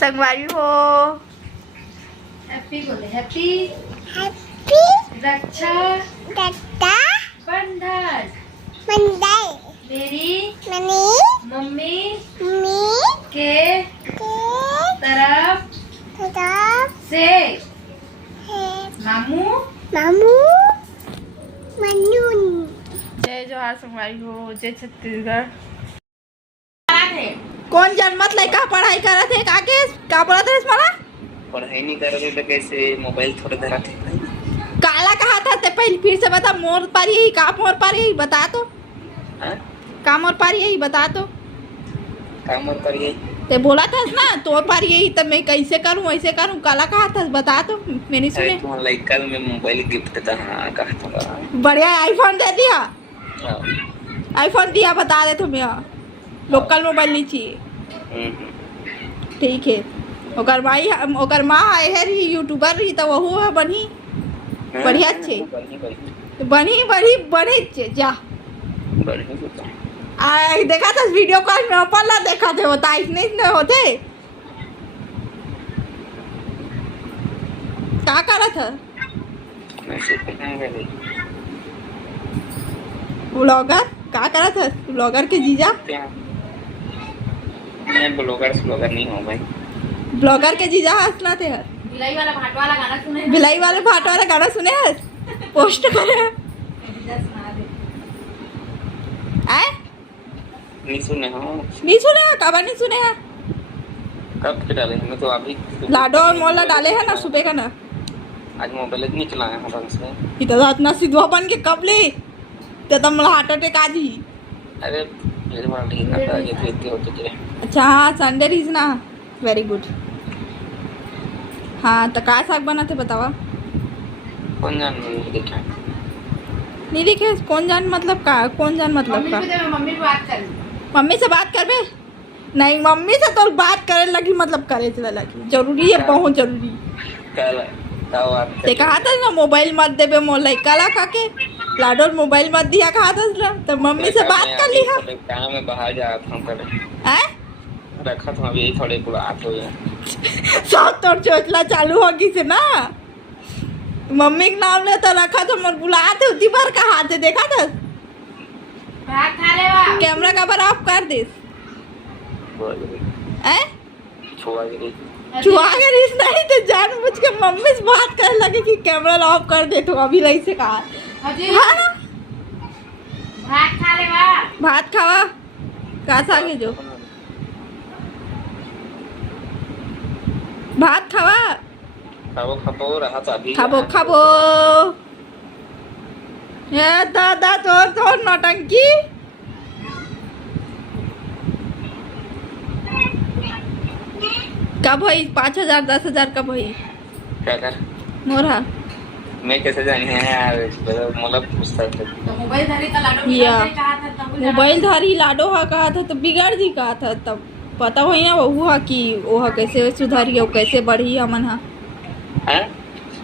संगवारी हो। हैप्पी बोले हैप्पी हैप्पी रक्षा दत्ता बंधन मंडल मेरी मनी मम्मी मी के के तरफ किताब से है मामू मामू मनुन। जय जोहार संगवारी हो, जय छत्तीसगढ़। कौन जन्मत लड़का पढ़ाई करत है काके का पढ़त है मला पढ़ाई नहीं कर रहे तो कैसे मोबाइल थोड़ा धरा थे काला कहा था ते पहले फिर से बता। मोर पार यही का मोर पार यही बता तो हाँ? का मोर पार यही बता तो काम और करिए ते बोला था ना तोर पार यही तब मैं कैसे करूं ऐसे करूं काला कहा था बता तो मैंने अरे सुने। तुम्हारा लड़का में मोबाइल गिफ्ट था हाँ कहा था बढ़िया आईफोन दे दिया हाँ। आईफोन दिया बता दे तुम्हें लोकल मोबाइल नहीं चाहिए ठीक है। ओकर माई ओकर माँ है रही यूट्यूबर रही तो वहू है बनी बढ़िया छे बनी बड़ी बड़ी छे जा आ देखा था वीडियो कॉल में अपन ला देखा थे होता इतने होते क्या करा था ब्लॉगर क्या करा था ब्लॉगर के जीजा मैं ब्लॉगर नहीं हूँ भाई ब्लॉगर के जीजा हंसना थे हर बिलाई वाला भाट वाला गाना सुने बिलाई वाले भाट वाला गाना सुने हर पोस्ट करे आए नहीं सुने हाँ नहीं सुने हैं कब नहीं सुने हैं कब के डाले मैं तो अभी लाडो और मोला डाले हैं ना सुबह का ना आज मोबाइल नहीं चलाया हूँ ढंग से इतना इतना सिद्धवा बन के कब ले ते तम हार्ट अटैक आ जी। अरे मेरे बाल ठीक आता ये तो इतने होते थे अच्छा हाँ संडे इज ना वेरी गुड। हाँ तो का साग बना थे बतावा कौन जान नहीं देखा नहीं देखे कौन जान मतलब का कौन जान मतलब का मम्मी बात कर मम्मी से बात कर बे नहीं मम्मी से तो बात करे लगी मतलब करे चला लगी जरूरी है बहुत जरूरी कल ते कहा था ना मोबाइल मत देबे मोलाई काला काके लाडो मोबाइल मत दिया कहा था ना तो मम्मी से बात कर ली है काम में बाहर जा था करे हैं रखा था अभी थोड़े बुलात हो सब तोर चोचला चालू होगी से ना मम्मी के नाम ले तो रखा तो मत बुलाते उसी बार कहा थे देखा था भात खा ले वा कैमरा का बार ऑफ कर दे हैं चुहा के रिस नहीं तो जानबूझ के मम्मी से बात करने लगे कि कैमरा ऑफ कर दे तो अभी लई से कहा हजी हाँ ना भात खा ले वा भात खावा का सागे जो भात खावा खाबो रहा था अभी खाबो खाबो ये दादा तोर नौटंकी कब हुई 5,000 10,000 कब हुई क्या कर मोरा मैं कैसे जानी है यार मतलब पूछता था तो मोबाइल धरी तो लाडो या। कहा था तब मोबाइल धारी लाडो हा कहा था तो बिगाड़ जी कहा था तब पता हो ना वो हा कि वो कैसे सुधारी वो कैसे बढ़ी हमन हा हैं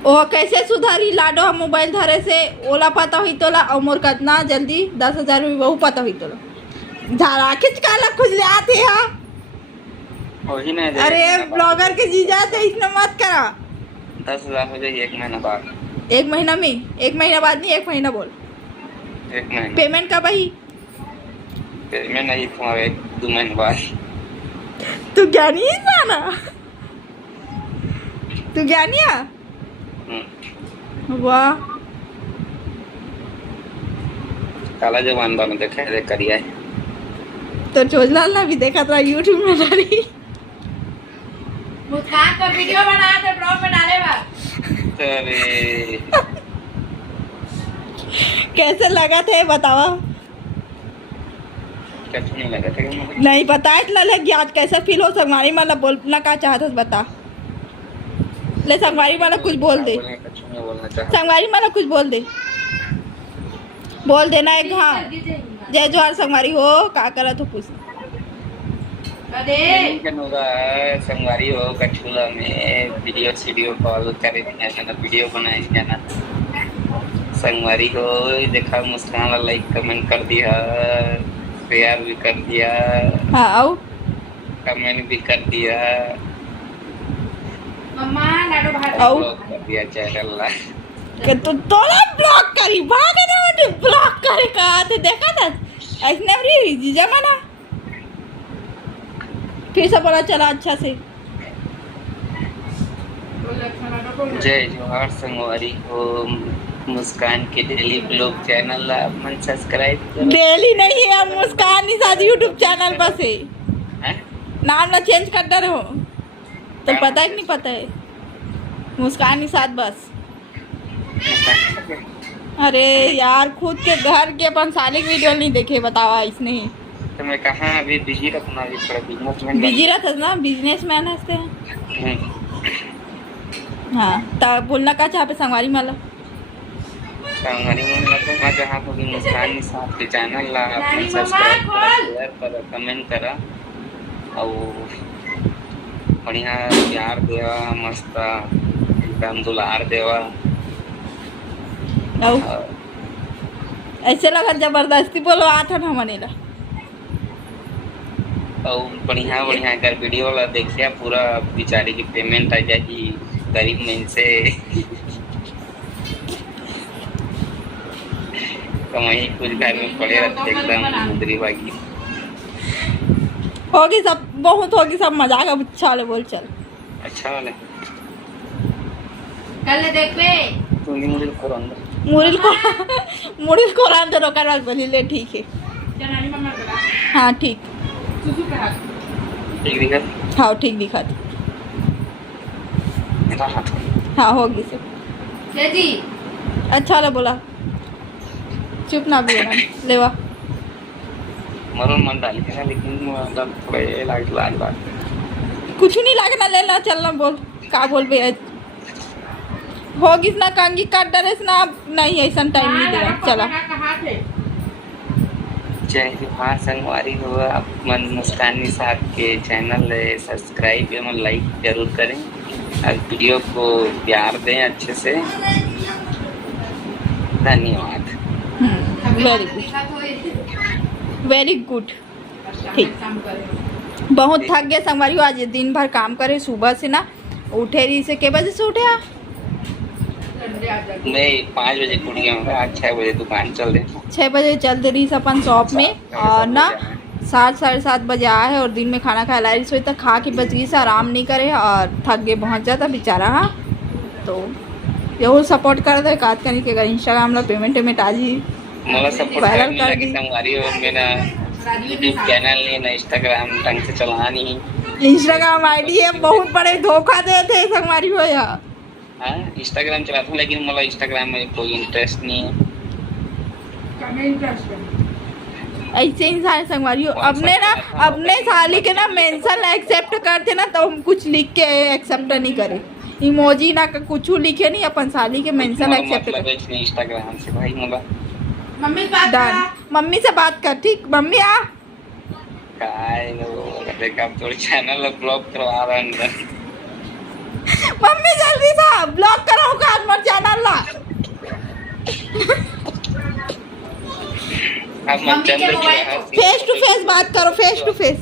वो कैसे सुधारी लाडो हा मोबाइल धरे से ओला पता हुई तोला और मोर कितना जल्दी 10,000 में वहू पता हुई तोला झाड़ा खिंच काला खुजले आते हा वही नहीं अरे ब्लॉगर के जीजा थे इसने मत करा 10,000 हो जाए एक महीना बाद एक महीना में एक महीना बाद नहीं एक महीना बोल एक महीना पेमेंट कब आई मैं नहीं तुम्हारे 2 महीने बाद तू ज्ञानी है ना तू ज्ञानी है वाह काला जवान बन देखा है करिया है तो चोजलाल ना भी देखा था यूट्यूब में डाली मुस्कान का वीडियो बना के ब्लॉग में डाले वा अरे कैसे लगा थे बतावा क्या नहीं लगा था नहीं पता इतना लग आज कैसा फील हो संगवारी वाला बोलना का चाहता बता ले संगवारी वाला कुछ बोल दे संगवारी वाला कुछ बोल देना एक हाँ जय जोहार संगवारी हो का करा तो पूछ अरे संगवारी हो कछुला में वीडियो कॉल करे ना वीडियो बनाए ना संगवारी हो देखा मुस्कान वाला लाइक कमेंट कर दिया शेयर भी कर दिया हाँ आओ कमेंट भी कर दिया मम्मा लाडो बाहर औ ब्लॉक कर दिया चैनल ला। के तो तोला ब्लॉक करी भागे ना मत ब्लॉक करे का ते देखा था ऐसने री जीजा माना फिर से बोला चला अच्छा से जय जोहार संगवारी हो। मुस्कान के डेली ब्लॉग चैनल ला मन सब्सक्राइब करो। डेली नहीं है अब मुस्कान ही साथ यूट्यूब चैनल पर से हैं? नाम ना चेंज कर दे रहे हो तो पता है कि नहीं पता है मुस्कान ही साथ बस। अरे यार खुद के घर के अपन साले वीडियो नहीं देखे बतावा इसने तो मैं कहाँ अभी बिजी रखना अभी थोड़ा बिजनेसमैन बिजी रहता ना बिजनेसमैन हंसते हैं हाँ तब बोलना का चाह पे संगवारी माला संगवारी में मतलब मैं जहाँ तो भी मुस्कान के साथ के चैनल ला अपने सब्सक्राइब करा शेयर करा कमेंट करा और बढ़िया प्यार देवा मस्त एकदम दुलार देवा औ ऐसे लगा जबरदस्ती बोलो आता ना मनेला और बढ़िया बढ़िया अगर वीडियो वाला देखिए पूरा बेचारी की पेमेंट आ जाएगी गरीब में से कमाई कुछ घर में पड़े रहते एकदम मुद्री बागी होगी सब बहुत होगी सब मजाक अब चल बोल चल अच्छा वाले कल देख पे तू नहीं मुझे करोगे मुड़िल को राम तो रोका रख बोली ले ठीक है जनानी मम्मा बोला हाँ ठीक सुसु पे हाथ ठीक दिखा हाँ ठीक दिखा दे। मेरा हाथ हाँ होगी सब जी अच्छा वाला बोला चुप ना भी होना लेवा मरण मन डाली है लेकिन मतलब थोड़ा ये लाग कुछ नहीं लागना लेना चलना बोल का बोल बे होगी ना कंगी काट डरे ना नहीं ऐसा टाइम नहीं देगा चला कहाँ थे जय जोहार संगवारी हो आप मन मुस्कान निसार के चैनल सब्सक्राइब एवं लाइक जरूर करें और वीडियो को प्यार दें अच्छे से धन्यवाद। वेरी गुड वेरी गुड ठीक बहुत थक गए संगवारी आज दिन भर काम करे सुबह से ना उठे रही से के बजे से उठे आप नहीं 5 बजे कुड़िया में आज 6 बजे दुकान चल रही 6 बजे चल रही से अपन शॉप में और ना 7 साढ़े 7 बजे आया है और दिन में खाना खा ला रही सोई तक खा के बच गई से आराम नहीं करे और थक गए बहुत ज़्यादा बेचारा हाँ तो यही सपोर्ट कर दे काट करने के अगर इंस्टाग्राम ला पेमेंट आज ही मला सपोर्ट वायरल कर करने दी। लगी संगवारी हो मेरा यूट्यूब चैनल नहीं ना इंस्टाग्राम ढंग से चला नहीं इंस्टाग्राम आईडी है बहुत बड़े धोखा देते हैं संगवारी हो यहाँ हाँ इंस्टाग्राम चलाता हूँ लेकिन मला इंस्टाग्राम में कोई इंटरेस्ट नहीं है। ऐसे इंसान संगवारी हो अपने ना अपने साली के ना मेंशन एक्सेप्ट करते ना तो हम कुछ लिख के एक्सेप्ट नहीं करे इमोजी ना कुछ लिखे नहीं अपन साली के मेंशन एक्सेप्ट कर मतलब इंस्टाग्राम से भाई मला मम्मी बात डन मम्मी से बात कर ठीक मम्मी आ काय नो देखा तो चैनल ब्लॉक करवा रहा है मम्मी जल्दी सा ब्लॉक कराओ का मत चैनल ला Aman Chandrapura face to face बात करो face to face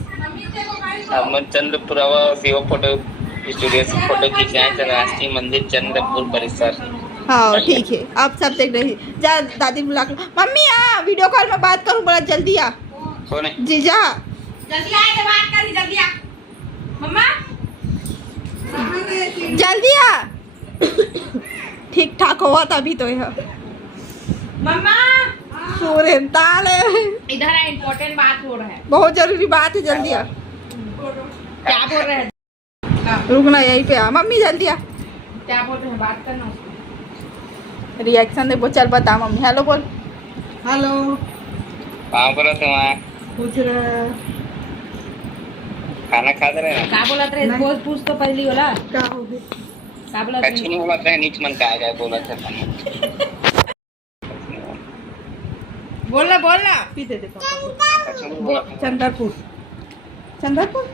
Aman Chandrapura Shiv photo studio से फोटो खींचाए थे राष्ट्रीय मंदिर चंद्रपुर परिसर। हाँ ठीक है आप सब देख रही जा दादी बुला कर मम्मी आ वीडियो कॉल में बात करूँ बड़ा जल्दी आ कौन है जीजा जल्दी आए तो बात करी जल्दी आ मम्मा जल्दी आ ठीक ठाक हुआ तभी तो यह मम्मा सूर्य ताले इधर है इम्पोर्टेंट बात हो रहा है बहुत जरूरी बात है जल्दी आ क्या बोल रहे हैं रुकना यहीं पे आ मम्मी जल्दी आ क्या बोल रहे हैं बात करना उसको रिएक्शन दे वो चल बता मम्मी हेलो बोल हेलो कहाँ पर तुम पूछ रहे खाना खा रहे हैं क्या बोला थे बोल पूछ तो पहली बोला क्या हो गया क्या बोला कच्ची नहीं बोला था नीच मन का आ गया बोला था बोलना पीते दे पापा कच्ची नहीं बोला था चंद्रपुर चंद्रपुर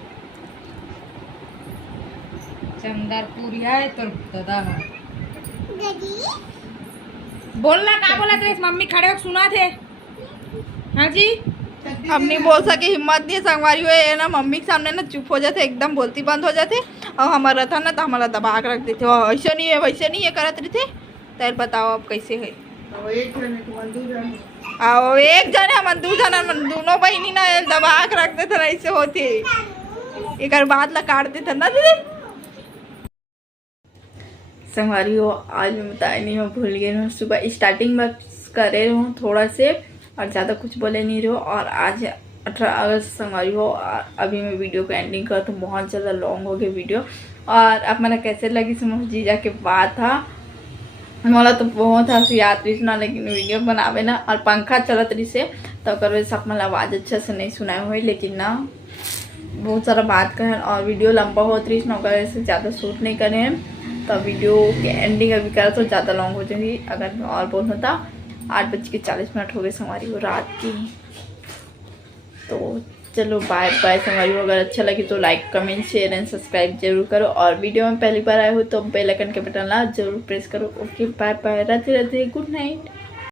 चंदरपुर है तो दादा है दादी बोलना क्या बोला थे मम्मी खड़े हो सुना थे हाँ जी अब नहीं बोल सके, हिम्मत नहीं है। संगवारी हुए ना मम्मी के सामने ना चुप हो जाते, एकदम बोलती बंद हो जाते। और हमारा था ना तो हमारा दबा के रख देते, ऐसे नहीं है वैसे नहीं है करत रहे थे। तैर बताओ अब कैसे है। आओ एक जन है मन दू जन दोनों बहनी ना दबा के रख देते ना, ऐसे होते एक बाद ला काट देते ना दीदी। संगवारी हो आज मैं बताया नहीं, मैं भूल गई हूँ। सुबह स्टार्टिंग में करे हूँ थोड़ा से और ज़्यादा कुछ बोले नहीं रहो। और आज 18 अगस्त संगवारी हो, अभी मैं वीडियो को एंडिंग कर, तो बहुत ज़्यादा लॉन्ग हो गया वीडियो। और अब मैंने कैसे लगी समझ जीजा के बाद था मोला तो बहुत हंसी आती ना, लेकिन वीडियो बनावे ना और पंखा चलत रही से तो कर सब मतलब आवाज़ अच्छा से नहीं सुनाए हुए, लेकिन ना बहुत सारा बात करें और वीडियो लंबा होती रही ना वजह से ज़्यादा शूट नहीं करे हैं। तो वीडियो की एंडिंग अभी करा तो ज़्यादा लॉन्ग हो जाएगी अगर मैं और बोल होता। 8:40 हो गए संगवारी हो रात की। तो चलो बाय बाय संगवारी हो। अगर अच्छा लगे तो like comment share and subscribe जरूर करो। और वीडियो में पहली बार आए हो तो बेल आइकन के बटन ला जरूर प्रेस करो। Okay bye bye, Radhe Radhe, good night.